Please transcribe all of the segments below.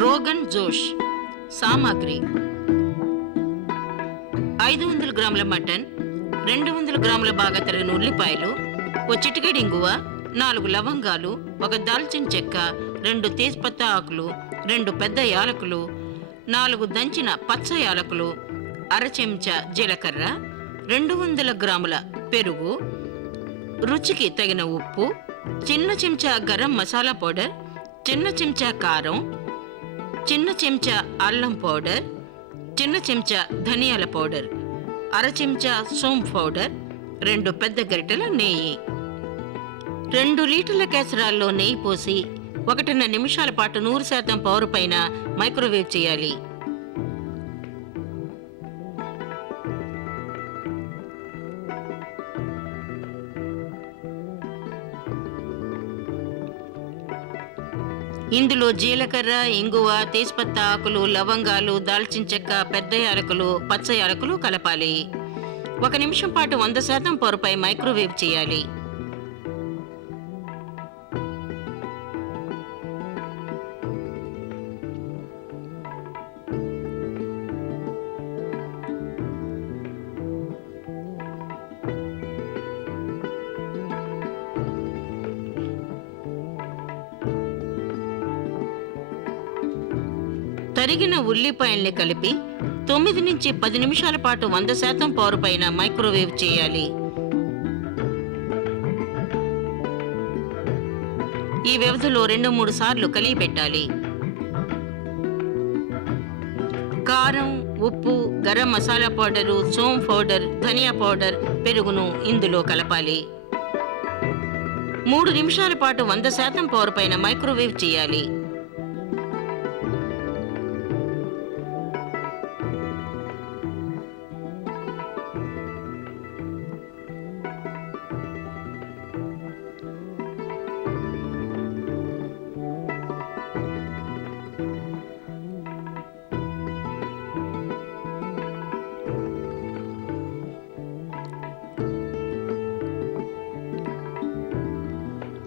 Rogan జోష్ సామాగ్రి 500 గ్రాముల మటన్, 200 గ్రాముల బాగా తరిగిన ఉల్లిపాయలు, ఓ చిటికెడు ఇంగువ, 4 లవంగాలు, 1 దాల్చిన చెక్క, 2 తేజ్పత్తా ఆకులు, 2 పెద్ద యాలకులు, 4 దంచిన పచ్చ యాలకులు, అర చెంచా జీలకర్ర, 200 గ్రాముల పెరుగు, రుచికి తగిన ఉప్పు, చిన్న చెంచా గరం మసాలా పౌడర్, చిన్న చెంచా కారం, చిన్న చెంచా అల్లం పౌడర్, చిన్న చెంచా ధనియాల పౌడర్, అర చెంచా సోంపు పౌడర్, 2 పెద్ద గరిటెల నెయ్యి. 2 లీటర్ల కేసరాల్లో నెయ్యి పోసి 1.5 నిమిషాల పాటు 100% పవర్ పైన మైక్రోవేవ్ చేయాలి. ఇందులో జీలకర్ర, ఇంగువ, తేజ్పత్తా ఆకులు, లవంగాలు, దాల్చిన చెక్క, పెద్ద యాలకులు, పచ్చ యాలకులు కలపాలి. 1 నిమిషం పాటు 100% పొరపై మైక్రోవేవ్ చేయాలి. తరిగిన ఉల్లిపాయల్ని కలిపి 9 నుంచి 10 నిమిషాల పాటు 100% పవర్ పైన మైక్రోవేవ్ చేయాలి. ఈ వ్యవధిలో 2-3 సార్లు కలియబెట్టాలి. కారం, ఉప్పు, గరం మసాలా పౌడరు, సోంపు పౌడర్, ధనియా పౌడర్, పెరుగును ఇందులో కలపాలి. 3 నిమిషాల పాటు 100% పవర్ పైన మైక్రోవేవ్ చేయాలి.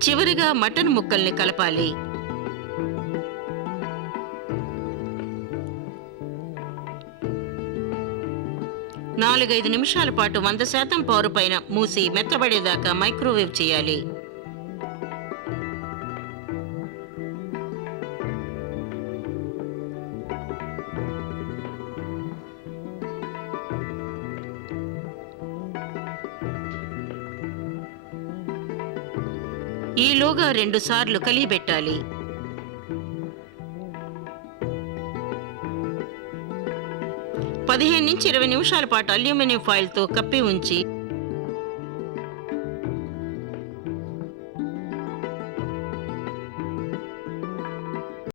చివరిగా మటన్ ముక్కల్ని కలపాలి. నాలుగైదు నిమిషాల పాటు 100% పవర్ పైన మూసి మెత్తబడేదాకా మైక్రోవేవ్ చేయాలి. ఈలోగా 2 సార్లు కలియబెట్టాలి. పదిహేను నుంచి 20 నిమిషాల పాటు అల్యూమినియం ఫాయిల్తో కప్పి ఉంచి